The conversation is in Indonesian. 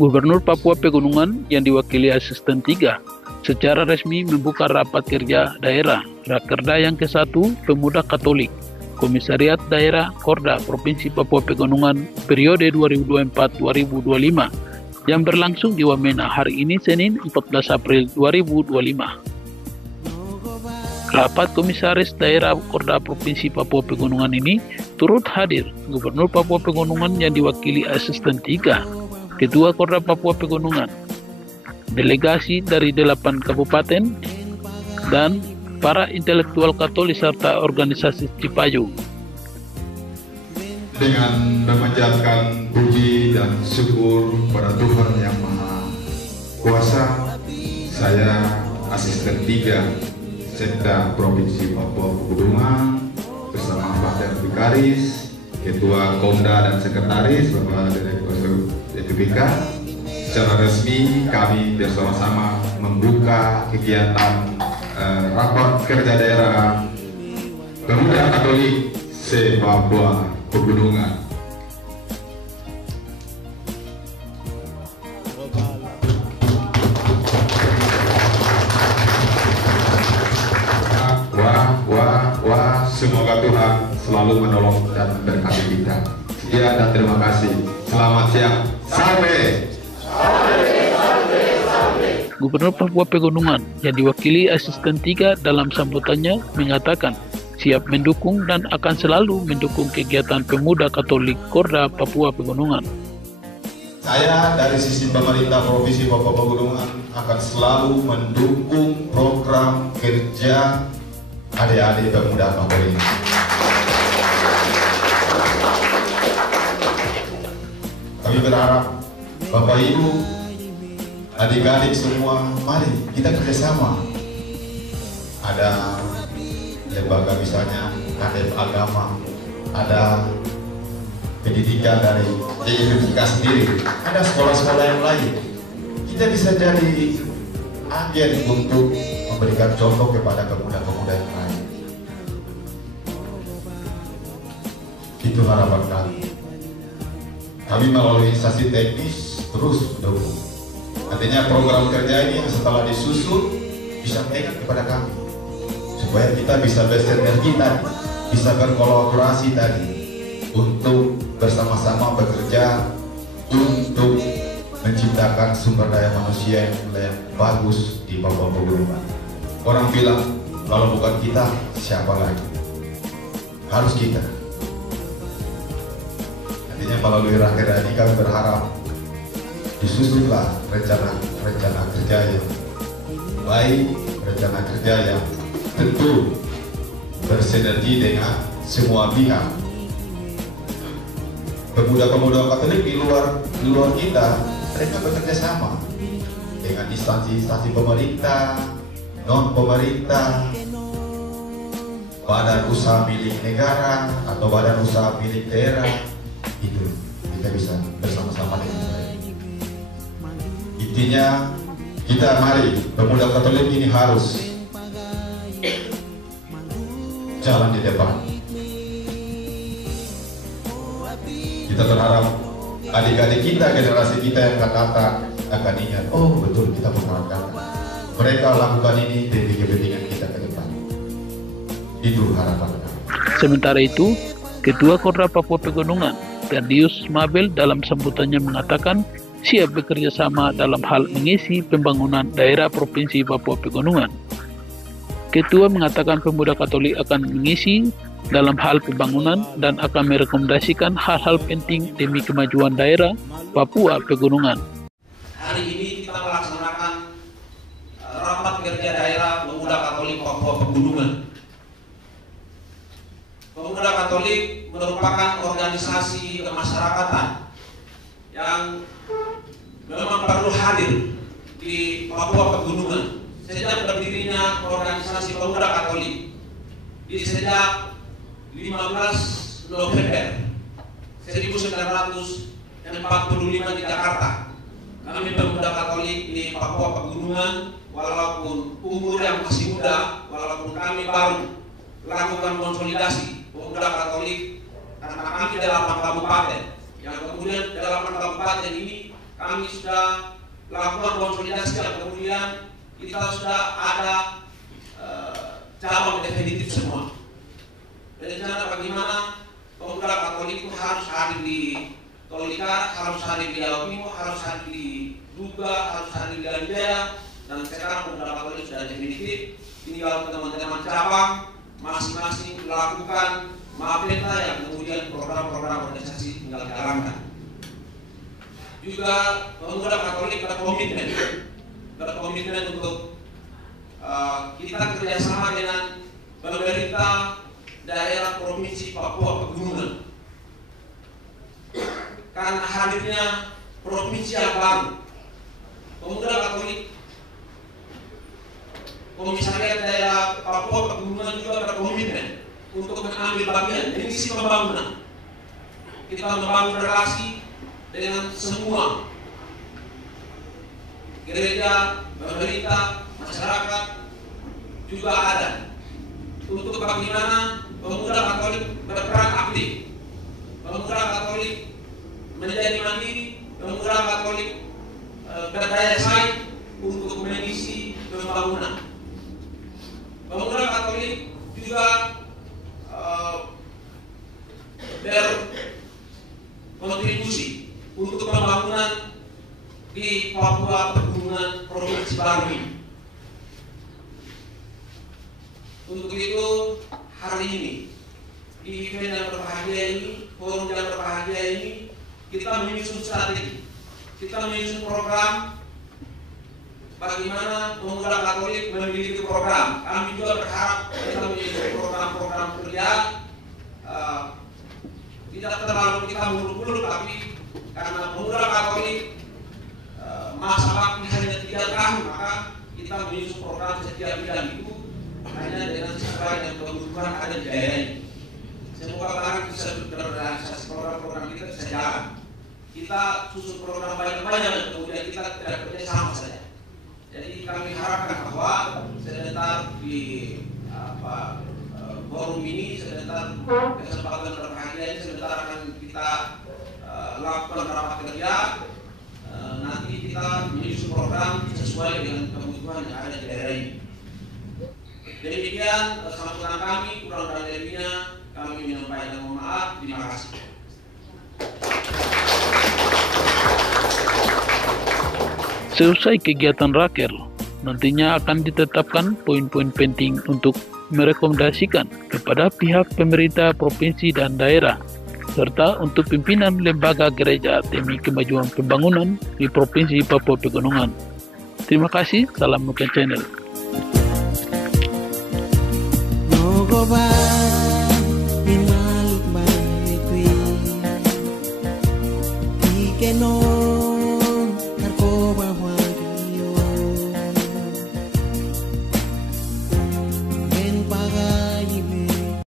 Gubernur Papua Pegunungan yang diwakili Asisten 3 secara resmi membuka rapat kerja daerah Rakerda yang ke-1 Pemuda Katolik Komisariat Daerah Korda Provinsi Papua Pegunungan periode 2024-2025 yang berlangsung di Wamena hari ini Senin 14 April 2025. Rapat Komisaris Daerah Korda Provinsi Papua Pegunungan ini turut hadir Gubernur Papua Pegunungan yang diwakili Asisten 3, Ketua Korda Papua Pegunungan, delegasi dari 8 kabupaten, dan para intelektual Katolik serta organisasi Cipayung. Dengan memanjatkan puji dan syukur pada Tuhan Yang Maha Kuasa, saya Asisten 3 Sekda Provinsi Papua Pegunungan bersama Pak Vikaris, Ketua Komda dan Sekretaris, Bapak Direktur DPPK, secara resmi kami bersama-sama membuka kegiatan rapat kerja daerah Pemuda Katolik se-Papua Pegunungan. Semoga Tuhan selalu menolong dan memberkati kita. Sekian dan terima kasih. Selamat siang. Sampai. Gubernur Papua Pegunungan yang diwakili Asisten 3 dalam sambutannya mengatakan siap mendukung dan akan selalu mendukung kegiatan Pemuda Katolik Korda Papua Pegunungan. Saya dari sisi pemerintah Provinsi Papua Pegunungan akan selalu mendukung program kerja adik-adik pemuda Katolik. Kami berharap Bapak Ibu, adik-adik semua, mari kita kerjasama. Ada lembaga misalnya, ada agama, ada pendidikan dari DPPK sendiri, ada sekolah-sekolah yang lain. Kita bisa jadi agen untuk memberikan contoh kepada pemuda-pemuda yang lain. Itu harapan kami. Kami melalui instansi teknis terus mendukung. Artinya program kerja ini setelah disusun bisa tekan kepada kami, supaya kita bisa bersinergi tadi, bisa berkolaborasi tadi, untuk bersama-sama bekerja untuk menciptakan sumber daya manusia yang bagus di Papua Pegunungan. Orang bilang, kalau bukan kita, siapa lagi? Harus kita. Artinya melalui rakerda ini kami berharap disusunlah rencana kerja yang baik, rencana kerja yang tentu bersinergi dengan semua pihak. Pemuda-pemuda Katolik di luar kita, mereka bekerja sama dengan instansi-instansi pemerintah, non-pemerintah, badan usaha milik negara atau badan usaha milik daerah. Itu kita bisa bersama-sama dengan mereka. Intinya kita mari pemuda Katolik ini harus jalan di depan. Kita berharap adik-adik kita, generasi kita yang akan datang akan ingat, oh betul kita mengharapkan mereka lakukan ini demi kepentingan kita ke depan. Itu harapan kami. Sementara itu, Ketua Korda Papua Pegunungan, Ferdius Mabel dalam sambutannya mengatakan siap bekerja sama dalam hal mengisi pembangunan daerah Provinsi Papua Pegunungan. Ketua mengatakan pemuda Katolik akan mengisi dalam hal pembangunan dan akan merekomendasikan hal-hal penting demi kemajuan daerah Papua Pegunungan. Hari ini kita melaksanakan rapat kerja daerah Pemuda Katolik Papua Pegunungan. Pemuda Katolik merupakan organisasi kemasyarakatan yang memang perlu hadir di Papua Pegunungan sejak berdirinya organisasi Pemuda Katolik di sejak 15 November 1945 di Jakarta. Kami Pemuda Katolik di Papua Pegunungan, walaupun umur yang masih muda, walaupun kami baru melakukan konsolidasi Pemuda Katolik, karena kami 8 kabupaten, yang kemudian 8 kabupaten ini kami sudah lakukan konsolidasi dan kemudian kita sudah ada cabang definitif semua. Rencana bagaimana pemuda Katolik itu harus hadir di Tolikara, harus hadir di Alabimo, harus hadir di Duga, harus hadir di Alijaya, dan sekarang pemuda Katolik sudah definitif. Tinggal teman-teman cabang masing-masing melakukan mapeta yang kemudian program-program organisasi tinggal dijalankan. Juga pemuda Katolik berkomitmen untuk kita kerjasama dengan pemerintah daerah provinsi Papua Pegunungan. Karena hadirnya provinsi yang baru, pemuda Katolik Komisariat Daerah Papua Pegunungan juga berkomitmen untuk mengambil bagian dari misi pembangunan. Kita membangun relasi dengan semua gereja, pemerintah, masyarakat juga ada untuk bagaimana pemuda Katolik berperan aktif, pemuda Katolik menjadi mandiri, pemuda Katolik berdaya saing untuk mengisi pembangunan. Pemuda Katolik juga berkontribusi untuk pembangunan di Papua Pegunungan Provinsi baru ini. Untuk itu hari ini di event yang berbahagia ini, forum yang berbahagia ini, kita menyusun strategi, kita menyusun program bagaimana pemuda Katolik memiliki program. Kami juga berharap kita menyusun program-program kerja, tidak terlalu kita muluk-muluk, tapi karena pemuda Katolik masa bakti hanya 3 tahun, maka kita menyusun program setiap bidang itu hanya dengan sesuai dengan kebutuhan ada di daerah ini. Semoga barang bisa berrealisasi program-program kita bisa jalan. Kita susun program banyak-banyak, kemudian kita tidak kerja sama saja. Jadi kami harapkan bahwa sebentar di forum ini, sebentar kesempatan berbahagia ini, sebentar akan kita lakukan rapat kerja. Nanti kita menyusun program sesuai dengan kebutuhan yang ada di daerah ini. Demikian sambutan kami, kurang dan lebihnya kami menyampaikan mohon maaf. Terima kasih. Seusai kegiatan raker, nantinya akan ditetapkan poin-poin penting untuk merekomendasikan kepada pihak pemerintah provinsi dan daerah, serta untuk pimpinan lembaga gereja demi kemajuan pembangunan di Provinsi Papua Pegunungan. Terima kasih, salam Nuken Channel.